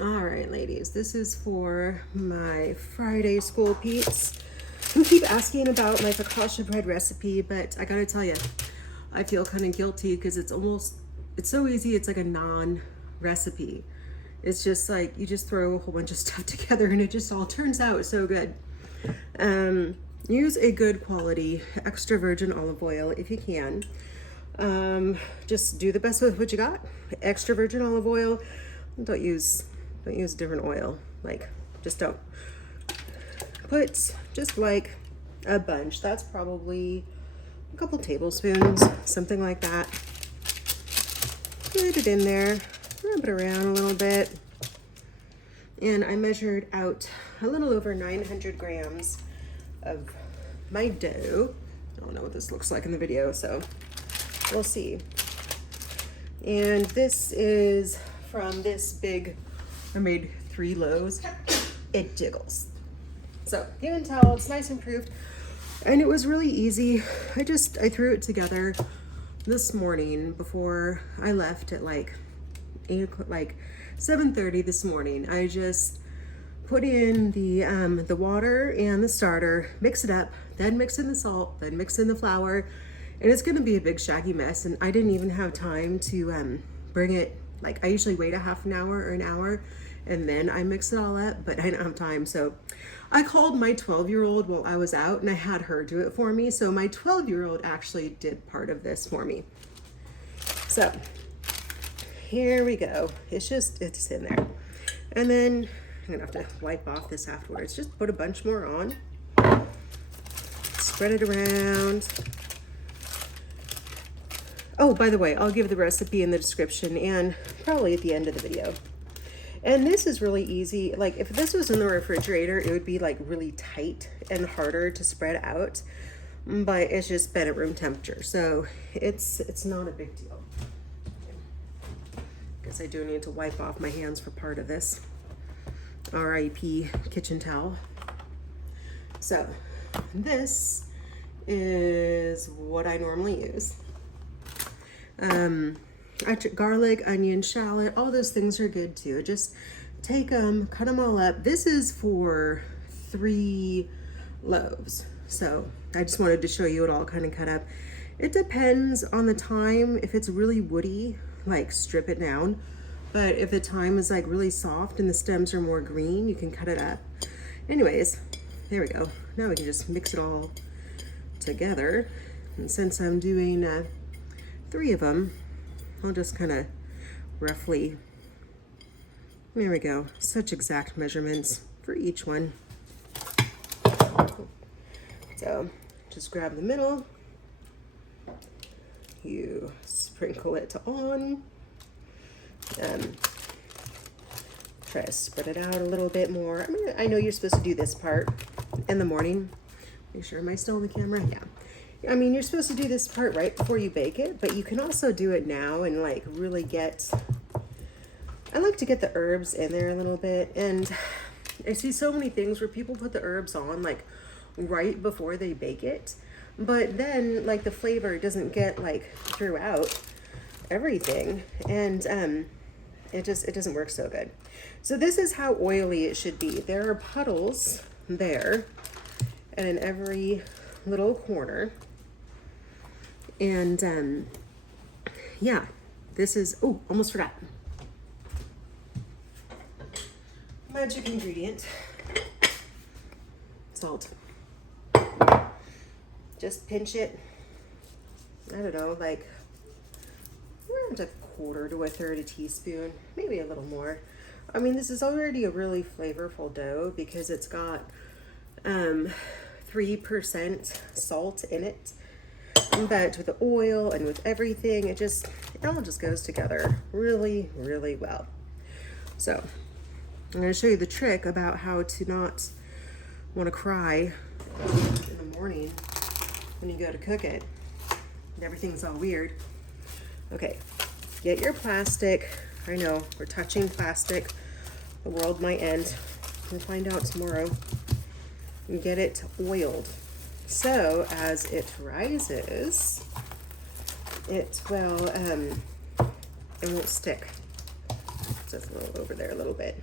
All right, ladies, this is for my Friday school peeps who keep asking about my focaccia bread recipe, but I gotta tell you, I feel kind of guilty because it's so easy. It's like a non-recipe. It's just like you just throw a whole bunch of stuff together and it just all turns out so good. Use a good quality extra virgin olive oil if you can. Just do the best with what you got. Extra virgin olive oil. Don't use different oil. Like, just don't. Put just like a bunch. That's probably a couple tablespoons, something like that. Put it in there, rub it around a little bit. And I measured out a little over 900 grams of my dough. I don't know what this looks like in the video, so we'll see. And this is from this big, I made 3 loaves. It jiggles. So you can tell it's nice and proofed. And it was really easy. I threw it together this morning before I left at like 7:30 this morning. I just put in the water and the starter, mix it up, then mix in the salt, then mix in the flour, and it's gonna be a big shaggy mess. And I didn't even have time to bring it. Like, I usually wait a half an hour or an hour and then I mix it all up, but I didn't have time. So I called my 12-year-old while I was out and I had her do it for me. So my 12-year-old actually did part of this for me. So here we go. It's in there. And then I'm gonna have to wipe off this afterwards. Just put a bunch more on. Spread it around. Oh, by the way, I'll give the recipe in the description and probably at the end of the video. And this is really easy. Like, if this was in the refrigerator, it would be like really tight and harder to spread out, but it's just been at room temperature. So it's not a big deal. Guess I do need to wipe off my hands for part of this. R.I.P. kitchen towel. So this is what I normally use. Garlic, onion, shallot, all those things are good too. Just take them, cut them all up. This is for 3 loaves. So I just wanted to show you it all kind of cut up. It depends on the thyme. If it's really woody, like, strip it down. But if the thyme is like really soft and the stems are more green, you can cut it up. Anyways, there we go. Now we can just mix it all together. And since I'm doing 3 of them, I'll just kind of roughly, there we go. Such exact measurements for each one. So just grab the middle. You sprinkle it on. Try to spread it out a little bit more. I know you're supposed to do this part in the morning. Make sure, am I still on the camera? Yeah. I mean, you're supposed to do this part right before you bake it, but you can also do it now and like really I like to get the herbs in there a little bit. And I see so many things where people put the herbs on like right before they bake it, but then like the flavor doesn't get like throughout everything, and it doesn't work so good. So this is how oily it should be. There are puddles there and in every little corner. And yeah, this is, oh, almost forgot. Magic ingredient. Salt. Just pinch it. I don't know, like around 1/4 to 1/3 teaspoon, maybe a little more. I mean, this is already a really flavorful dough because it's got 3% salt in it. But with the oil and with everything, it all just goes together really, really well. So I'm going to show you the trick about how to not want to cry in the morning when you go to cook it and everything's all weird. Okay, get your plastic. I know, we're touching plastic. The world might end. We'll find out tomorrow. And get it oiled. So as it rises, it won't stick. just a little over there a little bit.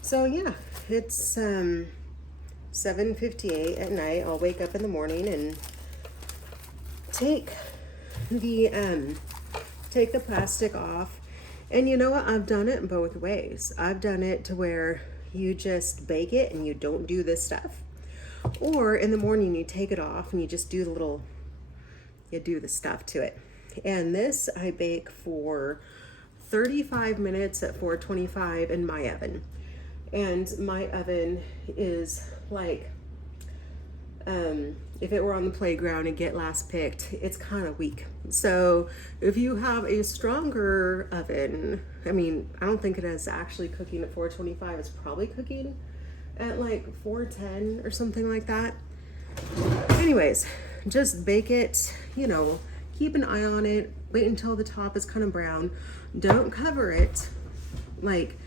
So yeah, it's 7:58 at night. I'll wake up in the morning and take the plastic off. And you know what? I've done it both ways. I've done it to where you just bake it and you don't do this stuff. Or in the morning you take it off and you just do the stuff to it. And this I bake for 35 minutes at 425 in my oven. And my oven is like, if it were on the playground and get last picked, it's kind of weak. So if you have a stronger oven, I mean, I don't think it is actually cooking at 425. It's probably cooking at like 410 or something like that. Anyways, just bake it, you know, keep an eye on it, wait until the top is kind of brown. Don't cover it like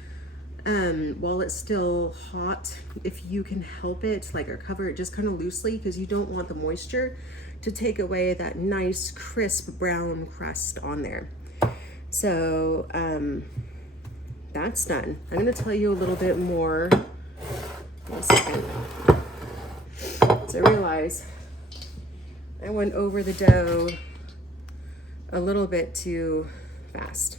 while it's still hot, if you can help it, like, or cover it just kind of loosely, because you don't want the moisture to take away that nice crisp brown crust on there. So that's done. I'm going to tell you a little bit more in a second. So I realize I went over the dough a little bit too fast.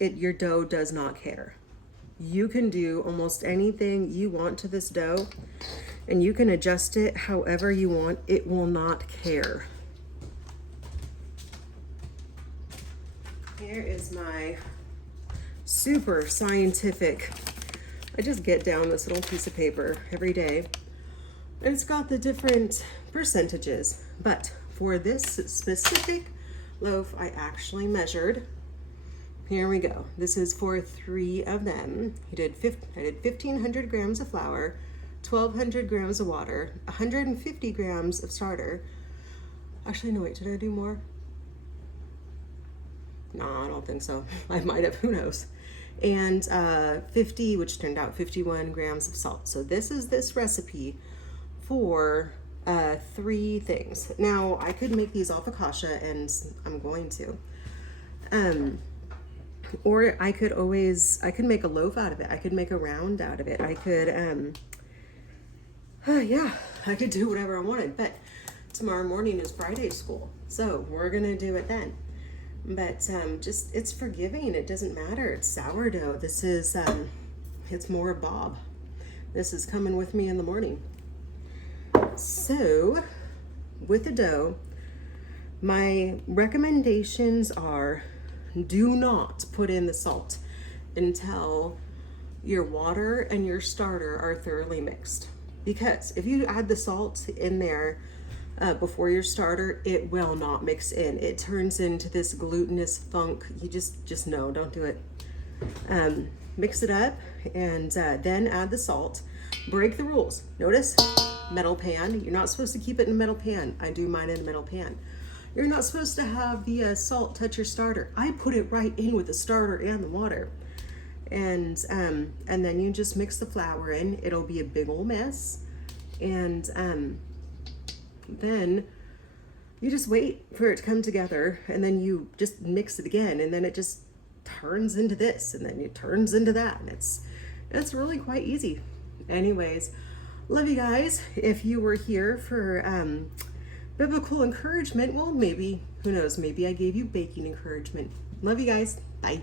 Your dough does not care. You can do almost anything you want to this dough, and you can adjust it however you want. It will not care. Here is my super scientific, I just get down this little piece of paper every day, and it's got the different percentages. But for this specific loaf, I actually measured. Here we go. This is for 3 of them. I did 1,500 grams of flour, 1,200 grams of water, 150 grams of starter. Actually, no, wait, did I do more? No, I don't think so. I might have, who knows? And 50, which turned out 51 grams of salt. So this is this recipe for 3 things. Now, I could make these all focaccia, and I'm going to. Or I could make a loaf out of it. I could make a round out of it. I could, yeah, I could do whatever I wanted. But tomorrow morning is Friday school, so we're gonna do it then. But just, it's forgiving. It doesn't matter. It's sourdough. This is, it's more Bob. This is coming with me in the morning. So with the dough, my recommendations are, do not put in the salt until your water and your starter are thoroughly mixed. Because if you add the salt in there before your starter, it will not mix in. It turns into this glutinous funk. You just no, don't do it. Mix it up and then add the salt. Break the rules. Notice, metal pan. You're not supposed to keep it in a metal pan. I do mine in a metal pan. You're not supposed to have the salt touch your starter. I put it right in with the starter and the water. And then you just mix the flour in. It'll be a big old mess. And then you just wait for it to come together, and then you just mix it again, and then it just turns into this, and then it turns into that. And it's really quite easy. Anyways, love you guys. If you were here for biblical encouragement, well, maybe, who knows, maybe I gave you baking encouragement. Love you guys. Bye.